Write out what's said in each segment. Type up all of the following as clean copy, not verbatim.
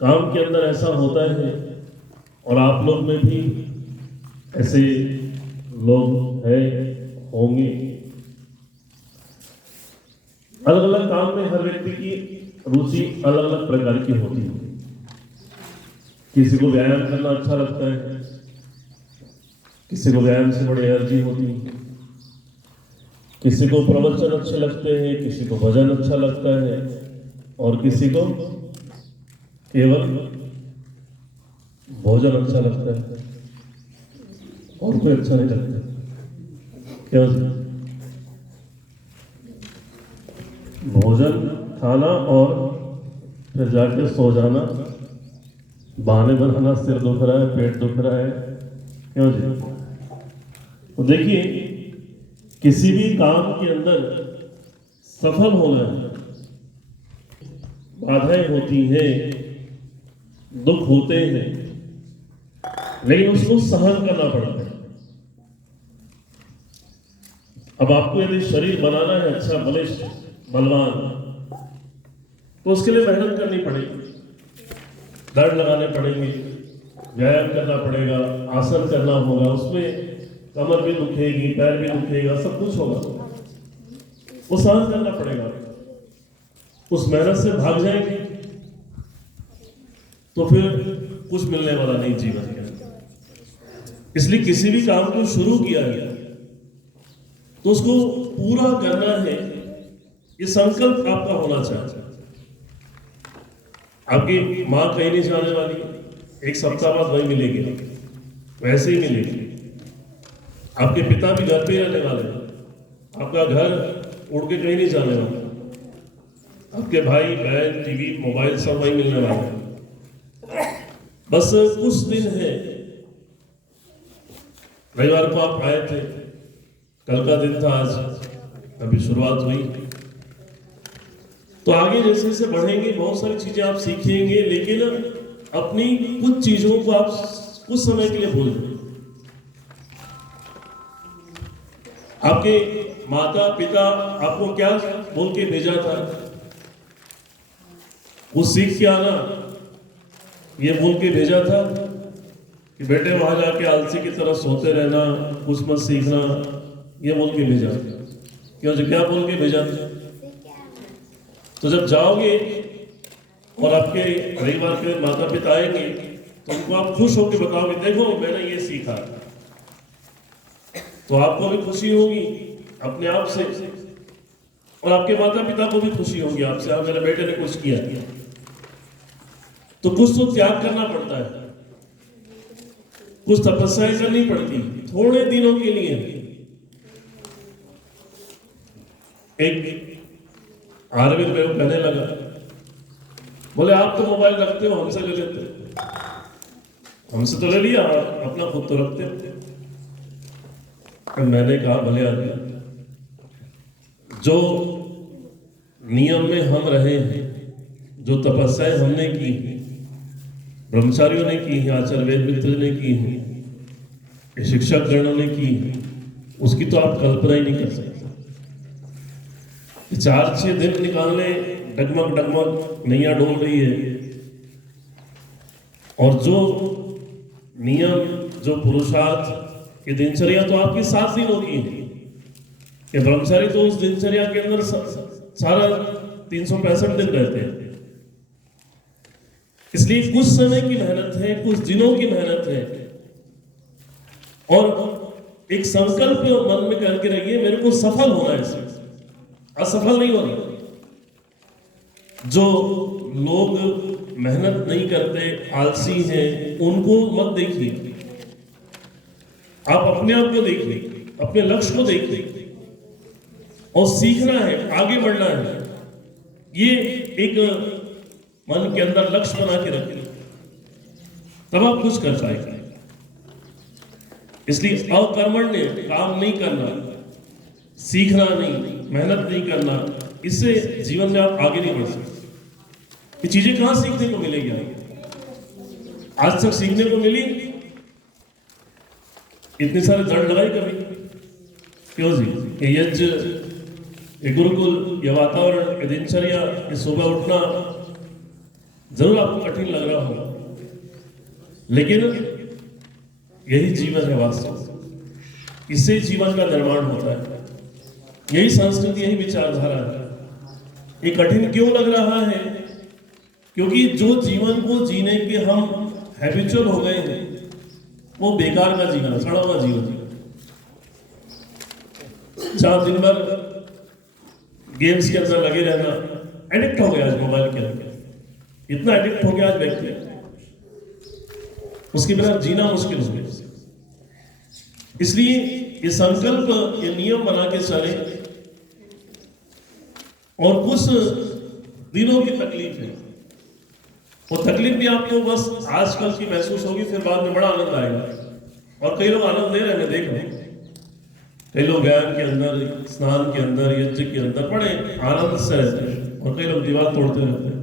काम के अंदर ऐसा होता है, और आप लोग में भी ऐसे लोग हैं, होंगे। अलग अलग काम में हर व्यक्ति की रुचि अलग अलग प्रकार की होती है। किसी को व्यायाम करना अच्छा लगता है, किसी को व्यायाम से बड़ी एनर्जी होती है, किसी को प्रवचन अच्छे लगते हैं, किसी को भजन अच्छा लगता है, और किसी को केवल भोजन अच्छा लगता है, और कोई अच्छा नहीं लगता। क्यों? भोजन खाना और फिर जाके सो जाना, बहाने बनाना, सिर दुख रहा है, पेट दुख रहा है। क्यों जी? तो देखिए, किसी भी काम के अंदर सफल होना है, बाधाएं होती हैं, दुख होते हैं, लेकिन उसको सहन करना पड़ता है। अब आपको यदि शरीर बनाना है अच्छा, बलिष्ठ, बलवान, तो उसके लिए मेहनत करनी पड़ेगी, दर्द लगाने पड़ेंगे, व्यायाम करना पड़ेगा, आसन करना होगा, उसमें कमर भी दुखेगी, पैर भी दुखेगा, सब कुछ होगा, वो सहन करना पड़ेगा। उस मेहनत से भाग जाएंगे तो फिर कुछ मिलने वाला नहीं जीवन के अंदर। इसलिए किसी भी काम को शुरू किया गया तो उसको पूरा करना है, ये संकल्प आपका होना चाहिए। आपकी माँ कहीं नहीं जाने वाली, एक सप्ताह बाद वही मिलेगी, वैसे ही मिलेगी। आपके पिता भी घर पे ही रहने वाले, आपका घर उड़ के कहीं नहीं जाने वाला। आपके भाई बहन, टीवी, मोबाइल सब वही मिलने वाले। बस कुछ दिन है। रविवार को आप आए थे, कल का दिन था, आज अभी शुरुआत हुई। तो आगे जैसे जैसे बढ़ेंगे बहुत सारी चीजें आप सीखेंगे, लेकिन अपनी कुछ चीजों को आप कुछ समय के लिए भूल जाएंगे। आपके माता पिता आपको क्या बोल के भेजा था? वो सीख के आना, ये बोल के भेजा था कि बेटे वहां जाके आलसी की तरह सोते रहना, कुछ मत सीखना, ये बोल के भेजा। क्यों जी? क्या बोल के भेजा? तो जब जाओगे और आपके रविवार के माता पिता आएंगे तो उनको आप खुश होकर बताओगे, देखो मैंने ये सीखा, तो आपको भी खुशी होगी अपने आप से, और आपके माता पिता को भी खुशी होगी आपसे, आप मेरे बेटे ने कुछ किया। तो कुछ तो त्याग करना पड़ता है, कुछ तपस्याएं करनी पड़ती थोड़े दिनों के लिए। एक आर्मी में कहने लगा, बोले आप तो मोबाइल रखते हो, हमसे ले लेते हो। हमसे तो ले लिया, अपना खुद तो रखते हो। मैंने कहा भले आदमी, जो नियम में हम रहे हैं, जो तपस्याएं हमने की, ब्रह्मचारियों ने की है, आचार्य वेद मित्र ने की है, शिक्षक गणों ने की है, उसकी तो आप कल्पना ही नहीं कर सकते। 4-6 दिन निकालने, डगमग डगमग नैया डोल रही है, और जो नियम, जो पुरुषार्थ की दिनचर्या तो आपकी 7 दिनों की है। कि ब्रह्मचारी तो उस दिनचर्या के अंदर सारा 365 दिन रहते हैं। इसलिए कुछ समय की मेहनत है, कुछ दिनों की मेहनत है, और एक संकल्प मन में करके रखिए, मेरे को सफल होना है, इसमें असफल नहीं होना। जो लोग मेहनत नहीं करते, आलसी हैं, उनको मत देखिए, आप अपने आप को देखिए, अपने लक्ष्य को देखिए, और सीखना है, आगे बढ़ना है। ये एक मन के अंदर लक्ष्य बना के रखिए, तब आप कुछ कर पाएंगे। इसलिए अकर्मण्य, काम नहीं करना, सीखना नहीं, मेहनत नहीं करना, इससे जीवन में आप आगे नहीं बढ़ सकते। ये चीजें कहां सीखने को मिलेगी? आज तक सीखने को मिली? इतने सारे दंड लगाई कभी? क्यों जी? ये यज्ञ, ये गुरुकुल, ये वातावरण, ये दिनचर्या, ये सुबह उठना, जरूर आपको कठिन लग रहा होगा, लेकिन यही जीवन है वास्तव, इससे जीवन का निर्माण होता है। यही संस्कृति, यही विचारधारा है। ये कठिन क्यों लग रहा है? क्योंकि जो जीवन को जीने के हम हैबिचुअल हो गए हैं, वो बेकार का जीवन है, सड़ा हुआ जीवन है। जहां दिन भर गेम्स के अंदर लगे रहना, एडिक्ट हो गया आज मोबाइल के अंदर, इतना एडिक्ट हो गया आज व्यक्ति, उसके बिना जीना मुश्किल हो गया। इसलिए ये संकल्प, ये नियम बना के चले, और कुछ दिनों की तकलीफ है, वो तकलीफ भी आपको बस आजकल की महसूस होगी, फिर बाद में बड़ा आनंद आएगा। और कई लोग आनंद ले रहे हैं, देख रहे हैं, कई लोग व्यायाम के अंदर, स्नान के अंदर, यज्ञ के अंदर बड़े आनंद से रहते हैं, और कई लोग दीवार तोड़ते रहते हैं।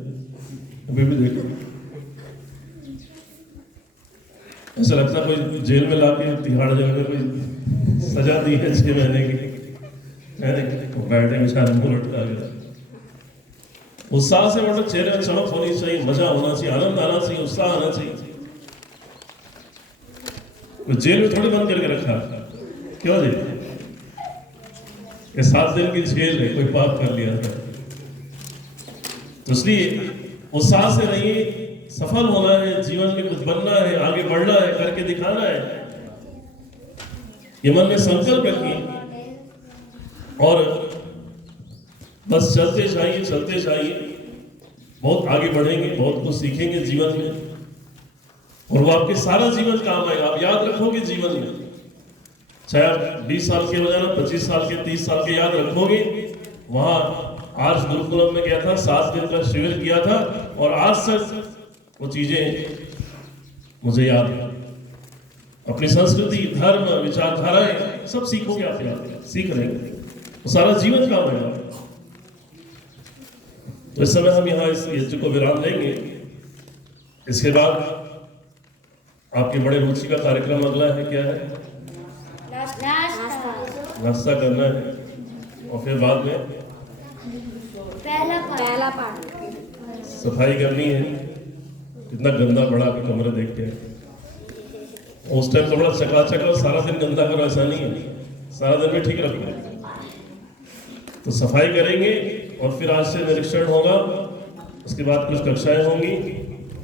अभी भी देखो, ऐसा लगता है कोई जेल में लाके तिहाड़ जेल में कोई सजा दी है 6 महीने की, बैठे बेचारे मुंह लटका गया। उत्साह से मतलब चेहरे में चमक होनी चाहिए, मजा होना चाहिए, आनंद आना चाहिए, उत्साह आना चाहिए। तो जेल में थोड़ी बंद करके रखा, क्यों जी? ये 7 दिन की जेल है, कोई पाप कर लिया था। तो इसलिए उत्साह से रहिए, सफल होना है, जीवन में कुछ बनना है, आगे बढ़ना है, करके दिखाना है, ये मन में संकल्प रखिए, और बस चलते जाइए, चलते जाइए, बहुत आगे बढ़ेंगे, बहुत कुछ सीखेंगे जीवन में, और वो आपके सारा जीवन काम आएगा। आप याद रखोगे जीवन में, चाहे आप 20 साल के हो जाना, 25 साल के, 30 साल के, याद रखोगे। वहां आज गुरुकुलम में गया था, 7 दिन का शिविर किया था, और आज तक वो चीजें मुझे याद है। अपनी संस्कृति, धर्म, विचारधाराएं सब सीखोगे, आप याद सीख रहे हैं, वो सारा जीवन काम आएगा। तो इस समय हम यहाँ इस यज्ञ को विराम देंगे। इसके बाद आपके बड़े रुचि का कार्यक्रम अगला है, क्या है? नाश्ता करना है, और फिर बाद में पहला पाठ सफाई करनी है। इतना गंदा बड़ा आपके कमरे देख के, उस टाइम तो बड़ा चकाचक, और सारा दिन गंदा करो ऐसा नहीं है, सारा दिन में ठीक रखो। तो सफाई करेंगे, और फिर आज से निरीक्षण होगा, उसके बाद कुछ कक्षाएं होंगी।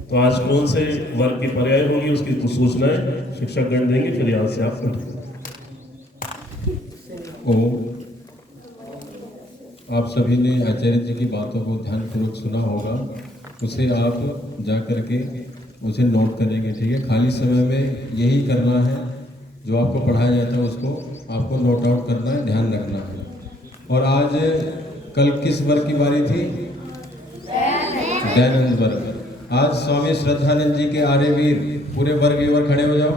तो आज कौन से वर्ग की पर्याय होगी, उसकी कुछ सूचनाएं शिक्षकगण देंगे, फिर यहाँ से आप आप सभी ने आचार्य जी की बातों को ध्यानपूर्वक सुना होगा, उसे आप जा करके उसे नोट करेंगे, ठीक है? खाली समय में यही करना है, जो आपको पढ़ाया जाता है उसको आपको नोट आउट करना है, ध्यान रखना है। और आज कल किस वर्ग की बारी थी? दयानंद वर्ग। आज स्वामी श्रद्धानंद जी के आर्यवीर, पूरे वर्ग एक बार खड़े हो जाओ।